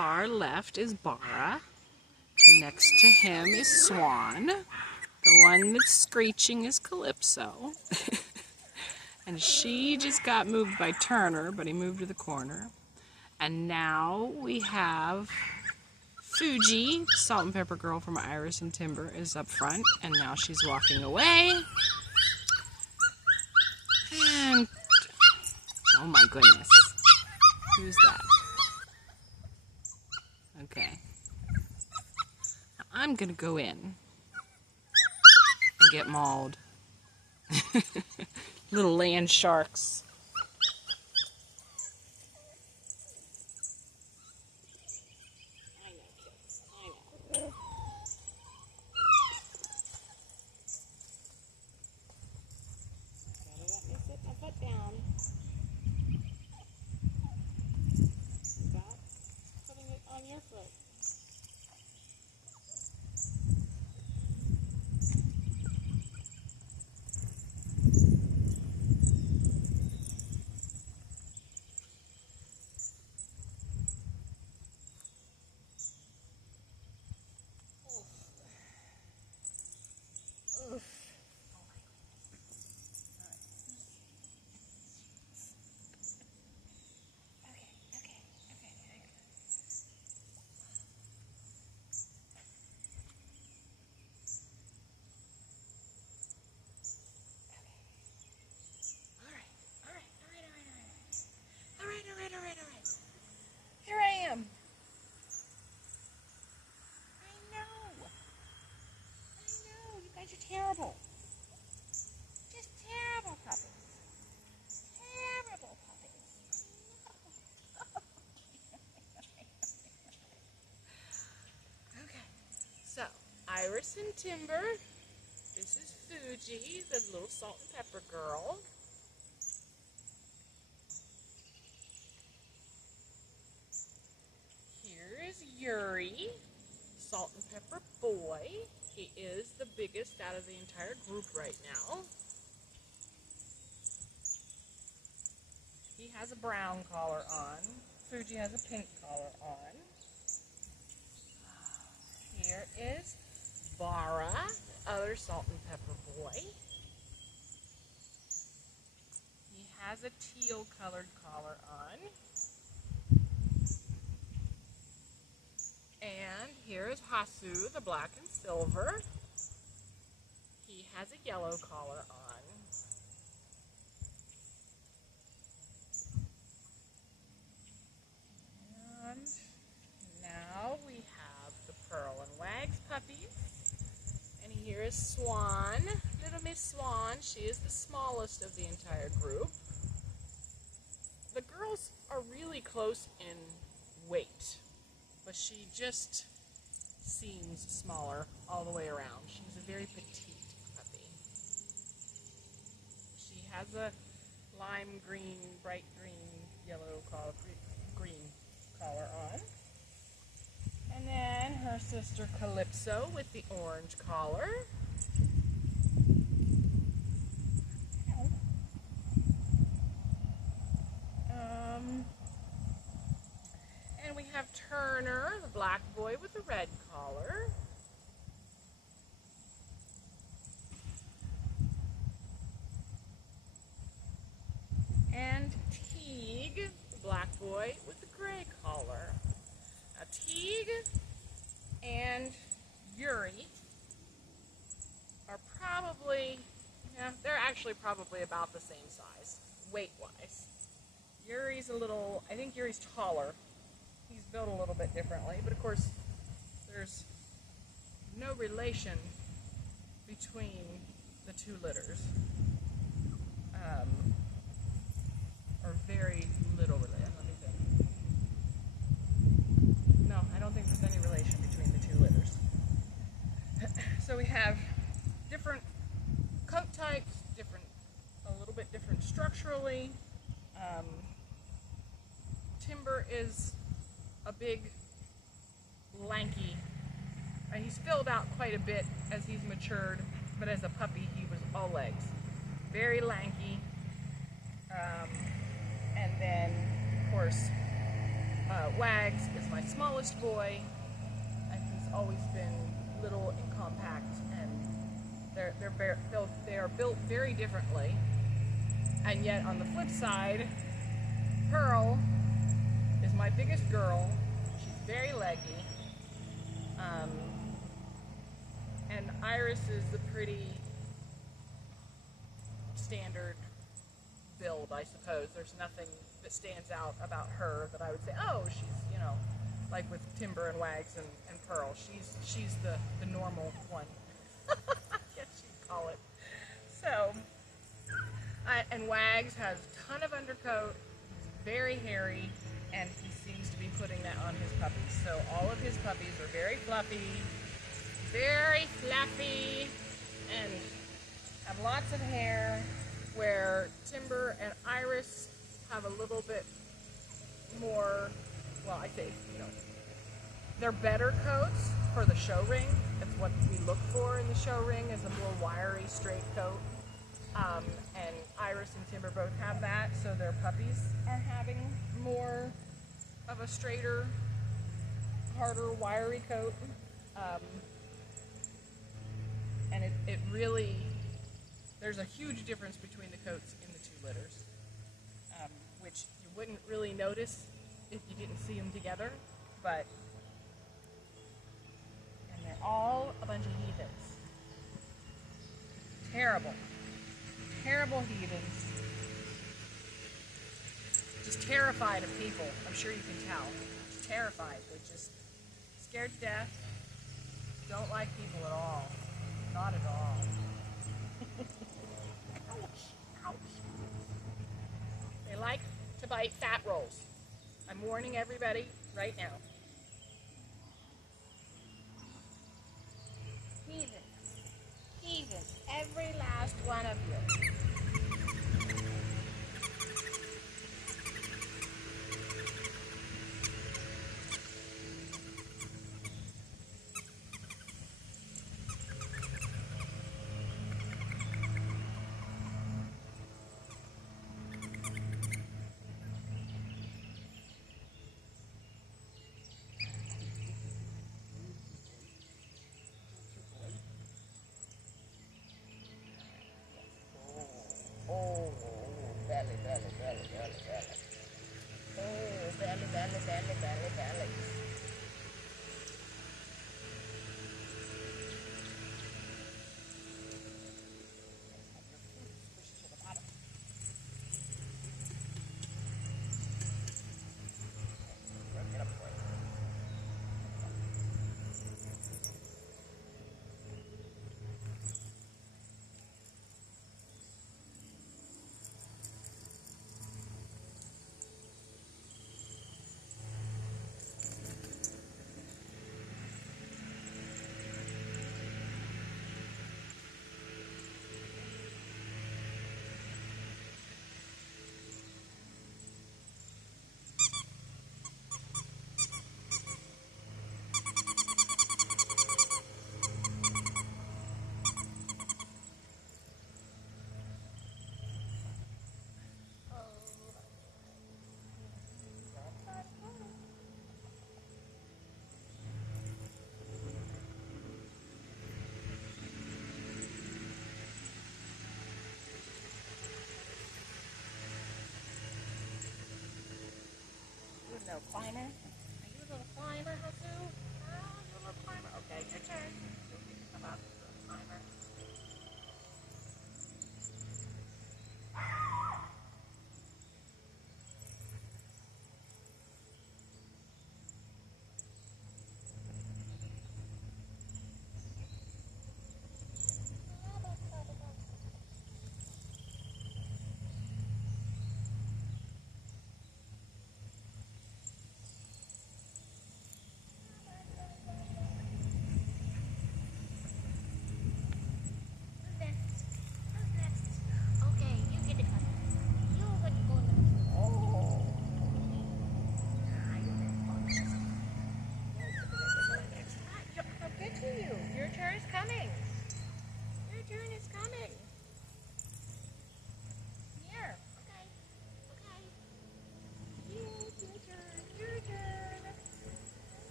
far left is Bara. Next to him is Swan. The one that's screeching is Calypso. And she just got moved by Turner, but he moved to the corner. And now we have Fuji, Salt and Pepper Girl from Iris and Timber, is up front, and now she's walking away. And, oh my goodness, who's that? Okay. Now I'm gonna go in and get mauled. Little land sharks. I know, kids. I know. Gotta let me sit my foot down. Stop putting it on your foot. Terrible. Just terrible puppies. Terrible puppies. Okay, so Iris and Timber. This is Fuji, the little Salt and Pepper Girl. Here is Yuri, Salt and Pepper Boy. He is the biggest out of the entire group right now. He has a brown collar on. Fuji has a pink collar on. Here is Bara, the other Salt and Pepper Boy. He has a teal colored collar on. And here is Hasu, the black and silver. He has a yellow collar on. And now we have the Pearl and Wags puppies. And here is Swan, little Miss Swan. She is the smallest of the entire group. The girls are really close in weight, but she just seems smaller all the way around. She's a very petite puppy. She has a lime green, bright green, yellow collar, green collar on. And then her sister Calypso with the orange collar. And we have Turner, the black boy with the red collar. And Teague, the black boy with the gray collar. Now Teague and Yuri are probably, they're actually probably about the same size, weight-wise. Yuri's a little, I think Yuri's taller. He's built a little bit differently, but of course there's no relation between the two litters, or very little relation. Let me think. No, I don't think there's any relation between the two litters. So we have different coat types, a little bit different structurally. Timber is a big, lanky, he's filled out quite a bit as he's matured, but as a puppy he was all legs. Very lanky. And then, of course, Wags is my smallest boy, and he's always been little and compact, and they are built very differently. And yet, on the flip side, Pearl is my biggest girl. She's very leggy, and Iris is the pretty standard build, I suppose. There's nothing that stands out about her that I would say, oh, she's, like with Timber and Wags and Pearl, she's the normal one. I guess you'd call it. So, and Wags has a ton of undercoat, he's very hairy, and he seems to be putting that on his puppies. So all of his puppies are very fluffy, and have lots of hair, where Timber and Iris have a little bit more, well, I say, they're better coats for the show ring. That's what we look for in the show ring, is a more wiry, straight coat. And Iris and Timber both have that, so their puppies are having more of a straighter, harder, wiry coat. And it really, there's a huge difference between the coats in the two litters, which you wouldn't really notice if you didn't see them together, and they're all a bunch of heathens. Terrible heathens. Just terrified of people. I'm sure you can tell. Just terrified. They're just scared to death. Don't like people at all. Not at all. Ouch. They like to bite fat rolls. I'm warning everybody right now. Heathens. Every last one of you. Belly. little climber? Are you a little climber, Hasu? Oh, you a little climber? Okay, your turn. Come up, little climber.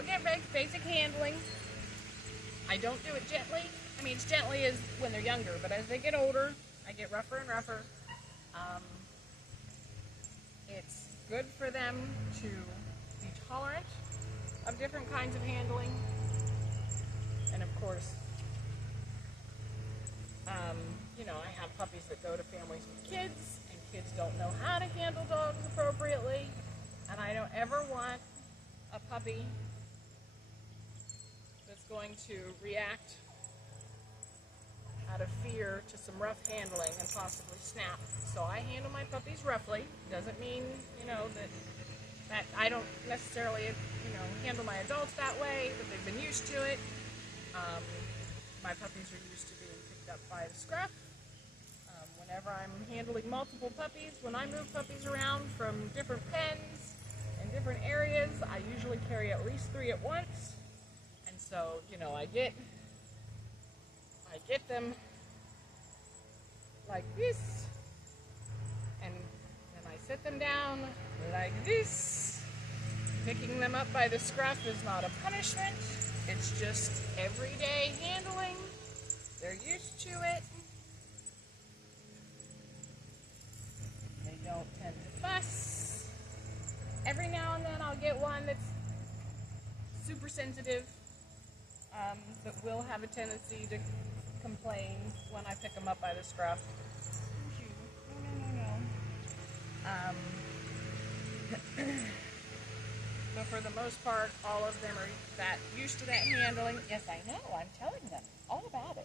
all get basic handling. I don't do it gently. I mean, it's gently as when they're younger, but as they get older, I get rougher and rougher. It's good for them to be tolerant of different kinds of handling. And of course, you know, I have puppies that go to families with kids, and kids don't know how to handle dogs appropriately. And I don't ever want a puppy that's going to react out of fear to some rough handling and possibly snap. So I handle my puppies roughly. Doesn't mean, you know, that I don't necessarily, you know, handle my adults that way, but they've been used to it. My puppies are used to being picked up by the scruff. Whenever I'm handling multiple puppies, when I move puppies around from different pens and different areas, I usually carry at least 3 at once. And so, you know, I get them like this, and then I sit them down like this. Picking them up by the scruff is not a punishment. It's just everyday handling. They're used to it. They don't tend to fuss. Every now and then I'll get one that's super sensitive, that will have a tendency to complain when I pick them up by the scruff. But for the most part, all of them are that used to that handling. Yes, I know. I'm telling them all about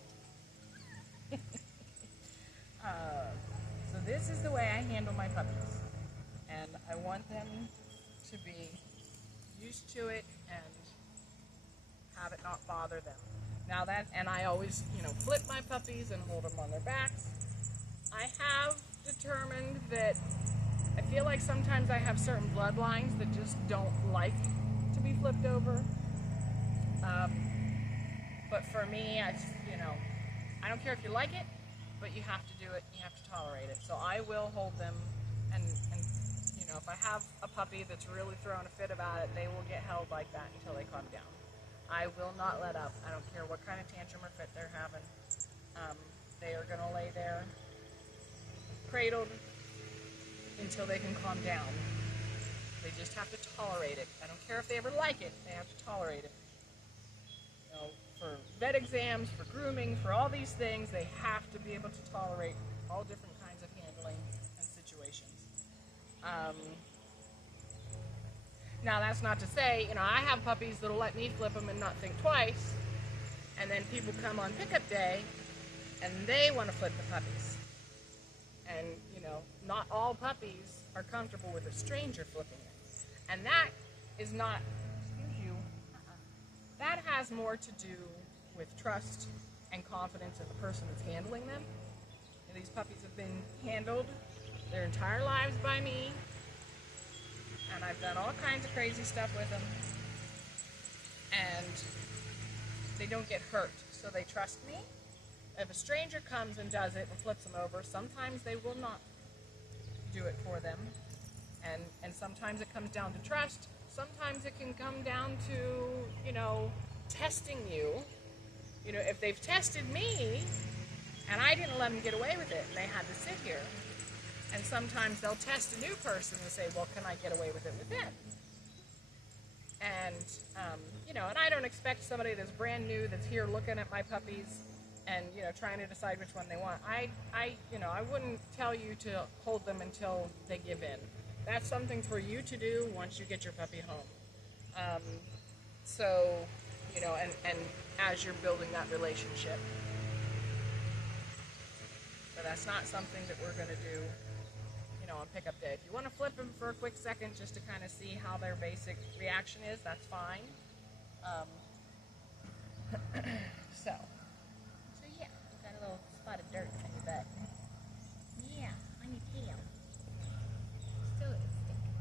it. So this is the way I handle my puppies, and I want them to be used to it and have it not bother them. Now and I always, you know, flip my puppies and hold them on their backs. I have determined that I feel like sometimes I have certain bloodlines that just don't like to be flipped over. But for me, you know, I don't care if you like it, but you have to do it, you have to tolerate it. So I will hold them, and you know, if I have a puppy that's really throwing a fit about it, they will get held like that until they calm down. I will not let up. I don't care what kind of tantrum or fit they're having. They are going to lay there cradled until they can calm down. They just have to tolerate it. I don't care if they ever like it, they have to tolerate it. You know, for vet exams, for grooming, for all these things, they have to be able to tolerate all different kinds of handling and situations. Now that's not to say, you know, I have puppies that'll let me flip them and not think twice, and then people come on pickup day and they want to flip the puppies. And, you know, not all puppies are comfortable with a stranger flipping them. And that is not, that has more to do with trust and confidence in the person that's handling them. And these puppies have been handled their entire lives by me, and I've done all kinds of crazy stuff with them, and they don't get hurt, so they trust me. If a stranger comes and does it and flips them over, sometimes they will not do it for them, and sometimes it comes down to trust. Sometimes it can come down to, you know, testing you. You know, if they've tested me and I didn't let them get away with it and they had to sit here, and sometimes they'll test a new person and say, well, can I get away with it with them? And, you know, and I don't expect somebody that's brand new that's here looking at my puppies and, you know, trying to decide which one they want. You know, I wouldn't tell you to hold them until they give in. That's something for you to do once you get your puppy home. So, you know, and as you're building that relationship. But that's not something that we're going to do, you know, on pickup day. If you want to flip them for a quick second just to kind of see how their basic reaction is, that's fine. So yeah, you've got a little spot of dirt on your butt. Yeah, on your tail. Still it's stinking.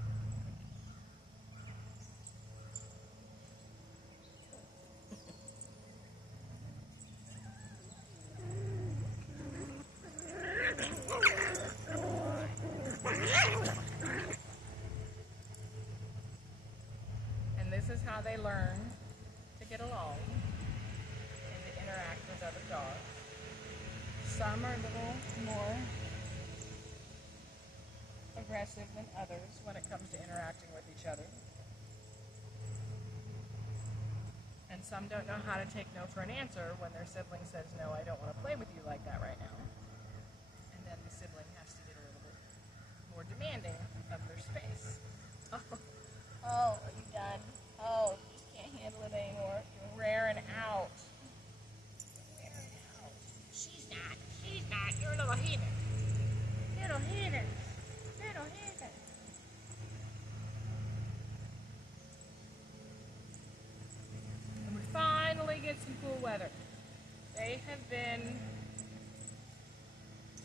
this is how they learn to get along and to interact with other dogs. Some are a little more aggressive than others when it comes to interacting with each other. And some don't know how to take no for an answer when their sibling says, no, I don't want to play with you like that right now. And then the sibling has to get a little bit more demanding of their space. Oh, are you done? Oh, you just can't handle it anymore. You're raring out. You're raring out. She's not. You're a little heathen. Little heathen. Little heathen. And we finally get some cool weather. They have been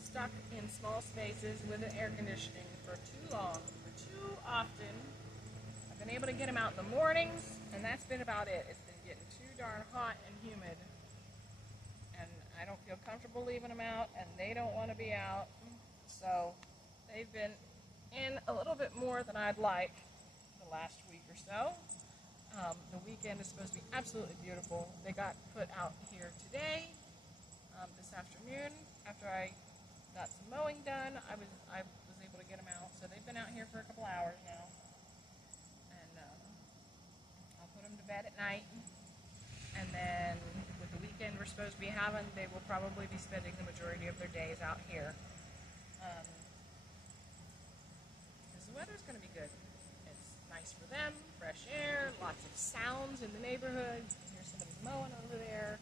stuck in small spaces with the air conditioning for too long, for too often. I've been able to get them out in the mornings, and that's been about it. It's been getting too darn hot and humid, and I don't feel comfortable leaving them out, and they don't want to be out. So they've been in a little bit more than I'd like the last week or so. The weekend is supposed to be absolutely beautiful. They got put out here today, this afternoon, after I got some mowing done. I was able to get them out, so they've been out here for a couple hours now. And I'll put them to bed at night. And then with the weekend we're supposed to be having, they will probably be spending the majority of their days out here. Because the weather's going to be good. It's nice for them, fresh air, lots of sounds in the neighborhood. You can hear somebody mowing over there.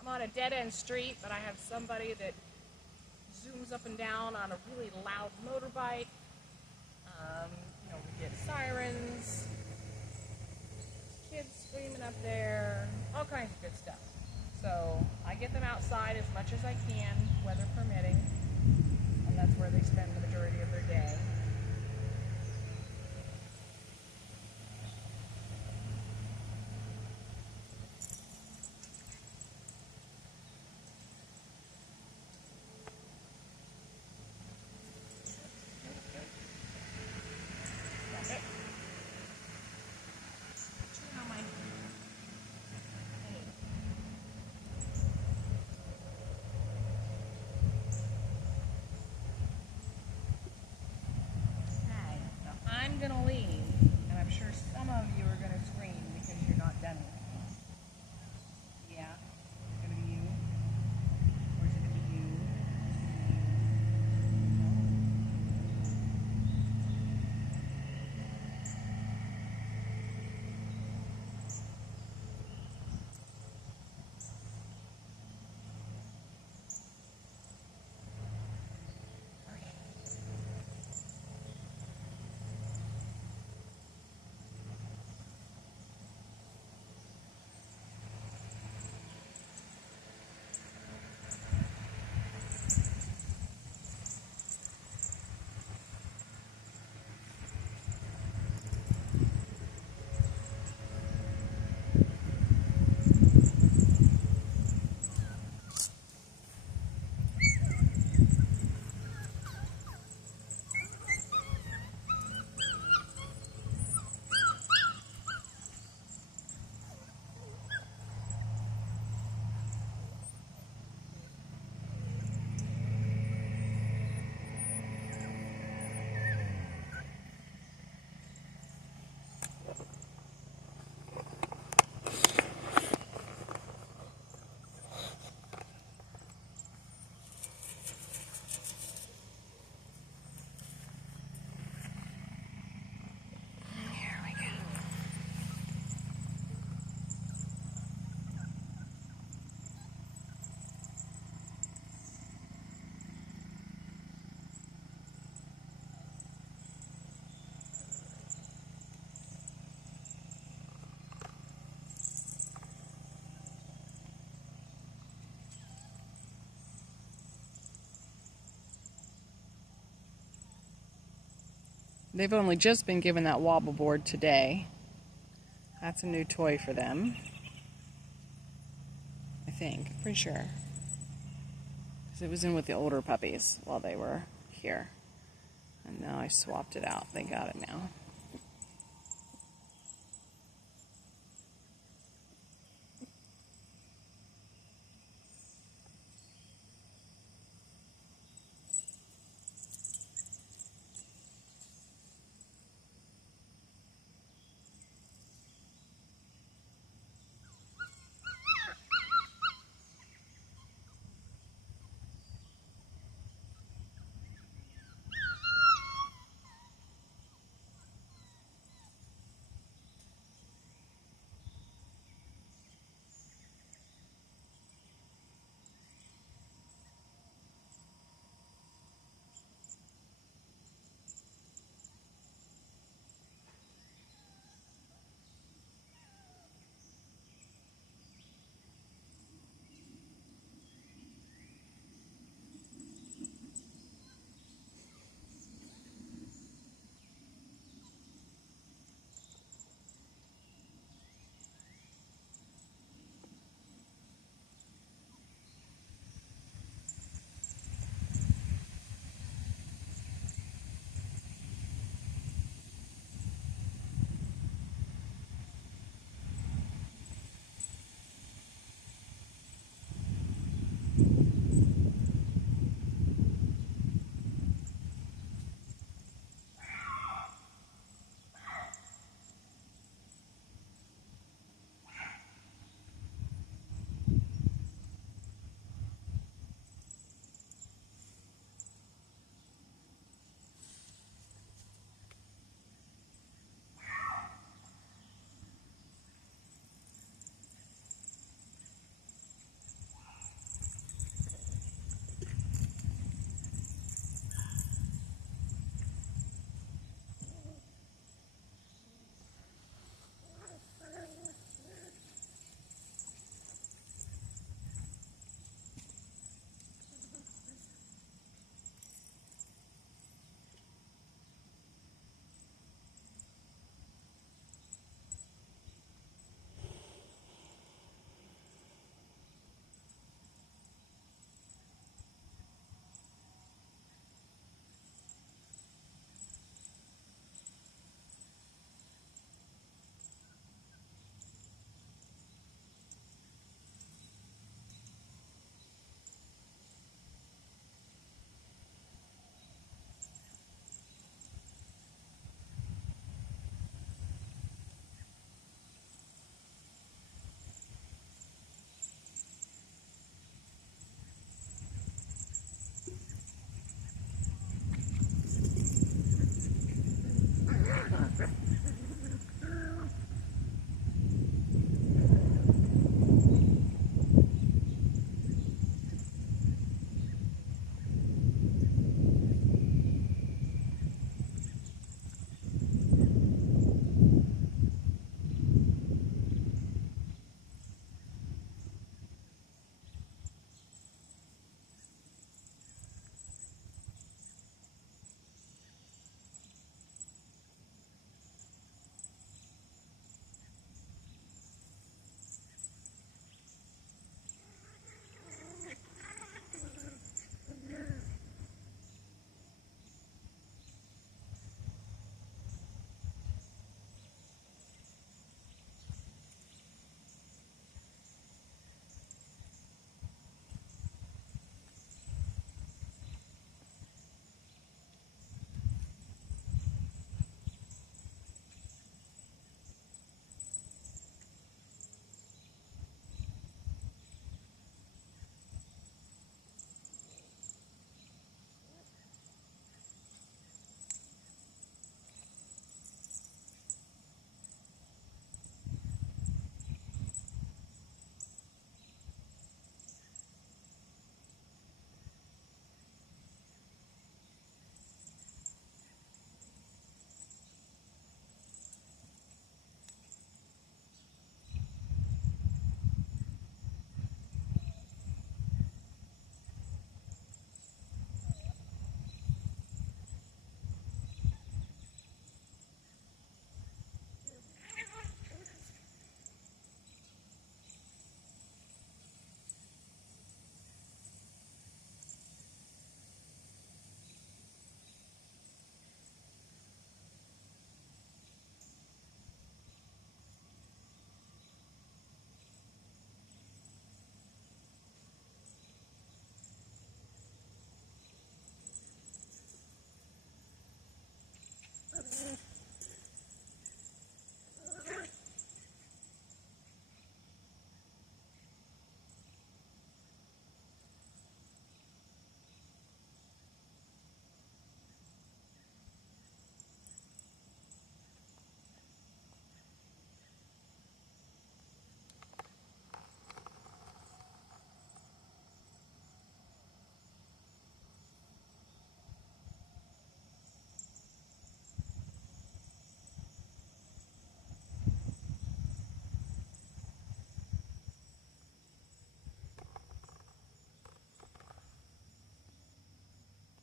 I'm on a dead-end street, but I have somebody that zooms up and down on a really loud motorbike. We get sirens, kids screaming up there, all kinds of good stuff. So I get them outside as much as I can, weather permitting, and that's where they spend the majority of their day. I'm going to leave, and I'm sure some of you are going to scream because you're not done with me. Yeah? Is it going to be you? Or is it going to be you? They've only just been given that wobble board today. That's a new toy for them. I think, pretty sure. Because it was in with the older puppies while they were here. And now I swapped it out. They got it now.